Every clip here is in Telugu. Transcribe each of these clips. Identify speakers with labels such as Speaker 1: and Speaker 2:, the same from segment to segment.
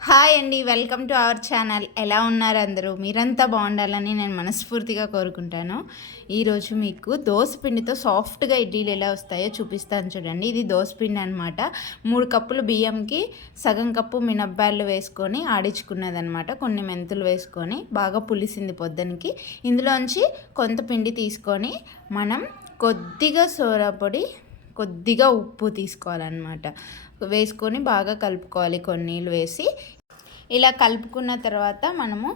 Speaker 1: హాయ్ అండి వెల్కమ్ టు అవర్ ఛానల్. ఎలా ఉన్నారు అందరూ? మీరంతా బాగుండాలని నేను మనస్ఫూర్తిగా కోరుకుంటాను. ఈరోజు మీకు దోసపిండితో సాఫ్ట్గా ఇడ్లీలు ఎలా వస్తాయో చూపిస్తాను చూడండి. ఇది దోసపిండి అనమాట మూడు కప్పులు బియ్యంకి సగం కప్పు మినప్పాయలు వేసుకొని ఆడించుకున్నదనమాట కొన్ని మెంతులు వేసుకొని బాగా పులిసింది పొద్దునకి. ఇందులోంచి కొంత పిండి తీసుకొని మనం కొద్దిగా సోరా పొడి కొద్దిగా ఉప్పు తీసుకోవాలన్నమాట. వేసుకొని బాగా కలుపుకోవాలి. కొన్ని నీళ్ళు వేసి. ఇలా కలుపుకున్న తర్వాత మనము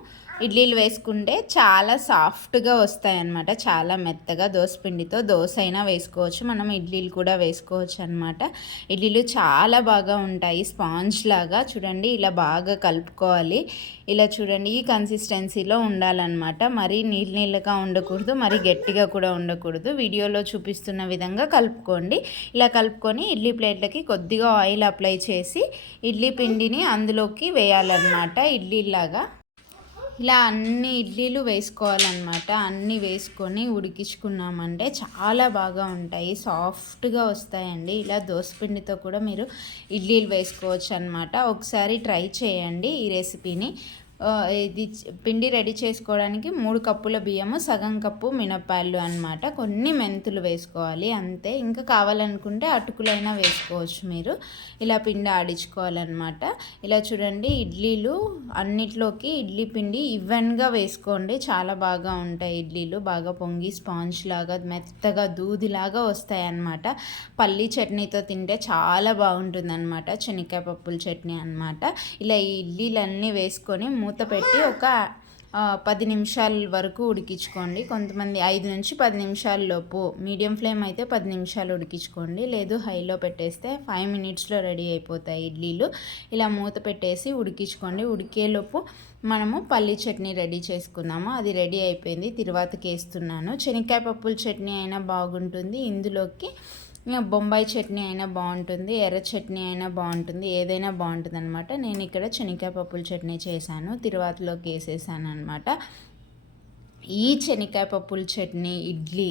Speaker 1: ఇడ్లీలు వేసుకుంటే చాలా సాఫ్ట్గా వస్తాయన్నమాట. చాలా మెత్తగా పిండితో దోశ అయినా వేసుకోవచ్చు. మనం ఇడ్లీలు కూడా వేసుకోవచ్చు అనమాట ఇడ్లీలు చాలా బాగా ఉంటాయి. స్పాంజ్ లాగా చూడండి ఇలా బాగా కలుపుకోవాలి. ఇలా చూడండి ఈ కన్సిస్టెన్సీలో ఉండాలన్నమాట. మరీ నీళ్ళు నీళ్ళగా ఉండకూడదు మరీ గట్టిగా కూడా ఉండకూడదు. వీడియోలో చూపిస్తున్న విధంగా కలుపుకోండి. ఇలా కలుపుకొని ఇడ్లీ ప్లేట్లకి కొద్దిగా ఆయిల్ అప్లై చేసి ఇడ్లీ పిండిని అందులోకి వేయాలన్నమాట. ఇడ్లీలాగా ఇలా అన్ని ఇడ్లీలు వేసుకోవాలన్నమాట. అన్నీ వేసుకొని ఉడికించుకున్నామంటే చాలా బాగా ఉంటాయి. సాఫ్ట్గా వస్తాయండి. ఇలా దోసపిండితో కూడా మీరు ఇడ్లీలు వేసుకోవచ్చు అనమాట ఒకసారి ట్రై చేయండి ఈ రెసిపీని. ఇది పిండి రెడీ చేసుకోవడానికి మూడు కప్పుల బియ్యము సగం కప్పు మినపాలు అనమాట కొన్ని మెంతులు వేసుకోవాలి అంతే. ఇంకా కావాలనుకుంటే అటుకులైనా వేసుకోవచ్చు మీరు. ఇలా పిండి ఆడించుకోవాలన్నమాట. ఇలా చూడండి ఇడ్లీలు అన్నిట్లోకి ఇడ్లీ పిండి ఈవెన్గా వేసుకోండి. చాలా బాగా ఉంటాయి ఇడ్లీలు. బాగా పొంగి స్పాంజ్ లాగా మెత్తగా దూదిలాగా వస్తాయి అన్నమాట పల్లీ చట్నీతో తింటే చాలా బాగుంటుంది అనమాట శనక్కాయ పప్పుల చట్నీ అనమాట ఇలా ఈ ఇడ్లీలన్నీ వేసుకొని మూత పెట్టి ఒక పది నిమిషాల వరకు ఉడికించుకోండి. కొంతమంది ఐదు నుంచి పది నిమిషాల లోపు మీడియం ఫ్లేమ్ అయితే పది నిమిషాలు ఉడికించుకోండి. లేదు హైలో పెట్టేస్తే ఫైవ్ మినిట్స్లో రెడీ అయిపోతాయి ఇడ్లీలు. ఇలా మూత పెట్టేసి ఉడికించుకోండి. ఉడికేలోపు మనము పల్లీ చట్నీ రెడీ చేసుకుందాము అది రెడీ అయిపోయింది. తిరువాతకి వేస్తున్నాను శనక్కాయ పప్పుల చట్నీ అయినా బాగుంటుంది. ఇందులోకి బొంబాయి చట్నీ అయినా బాగుంటుంది ఎర్ర చట్నీ అయినా బాగుంటుంది ఏదైనా బాగుంటుంది అనమాట నేను ఇక్కడ శనగకాయ పప్పుల చట్నీ చేశాను తిరువాతలోకి వేసేసాను అనమాట ఈ శనగకాయ పప్పుల చట్నీ ఇడ్లీ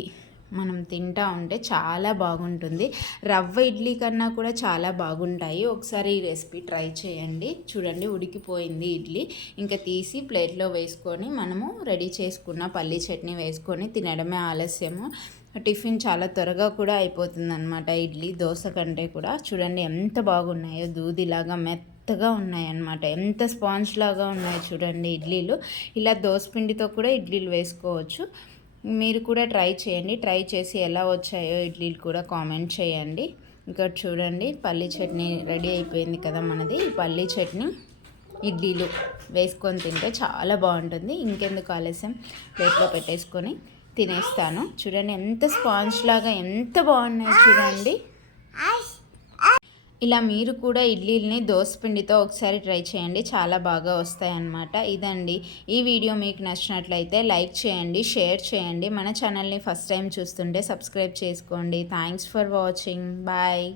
Speaker 1: మనం తింటా ఉంటే చాలా బాగుంటుంది. రవ్వ ఇడ్లీ కన్నా కూడా చాలా బాగుంటాయి. ఒకసారి ఈ రెసిపీ ట్రై చేయండి. చూడండి ఉడికిపోయింది ఇడ్లీ. ఇంకా తీసి ప్లేట్లో వేసుకొని మనము రెడీ చేసుకున్న పల్లీ చట్నీ వేసుకొని తినడమే ఆలస్యము. టిఫిన్ చాలా త్వరగా కూడా అయిపోతుంది అనమాట ఇడ్లీ దోశ కంటే కూడా. చూడండి ఎంత బాగున్నాయో దూదిలాగా మెత్తగా ఉన్నాయన్నమాట. ఎంత స్పాంజ్ లాగా ఉన్నాయి చూడండి ఇడ్లీలు. ఇలా పిండితో కూడా ఇడ్లీలు వేసుకోవచ్చు. మీరు కూడా ట్రై చేయండి. ట్రై చేసి ఎలా వచ్చాయో ఇడ్లీలు కూడా కామెంట్ చేయండి. ఇంకా చూడండి పల్లీ చట్నీ రెడీ అయిపోయింది కదా మనది. పల్లి పల్లీ చట్నీ ఇడ్లీలు వేసుకొని తింటే చాలా బాగుంటుంది. ఇంకెందుకు ఆలస్యం? ప్లేట్లో పెట్టేసుకొని తినేస్తాను. చూడండి ఎంత స్పాంజ్ లాగా ఎంత బాగున్నాయి చూడండి. ఇలా మీరు కూడా ఇడ్లీల్ని దోసపిండితో ఒకసారి ట్రై చేయండి. చాలా బాగా వస్తాయన్నమాట. ఇదండి. ఈ వీడియో మీకు నచ్చినట్లయితే లైక్ చేయండి షేర్ చేయండి. మన ఛానల్ని ఫస్ట్ టైం చూస్తుంటే సబ్స్క్రైబ్ చేసుకోండి. Thanks for watching. బాయ్.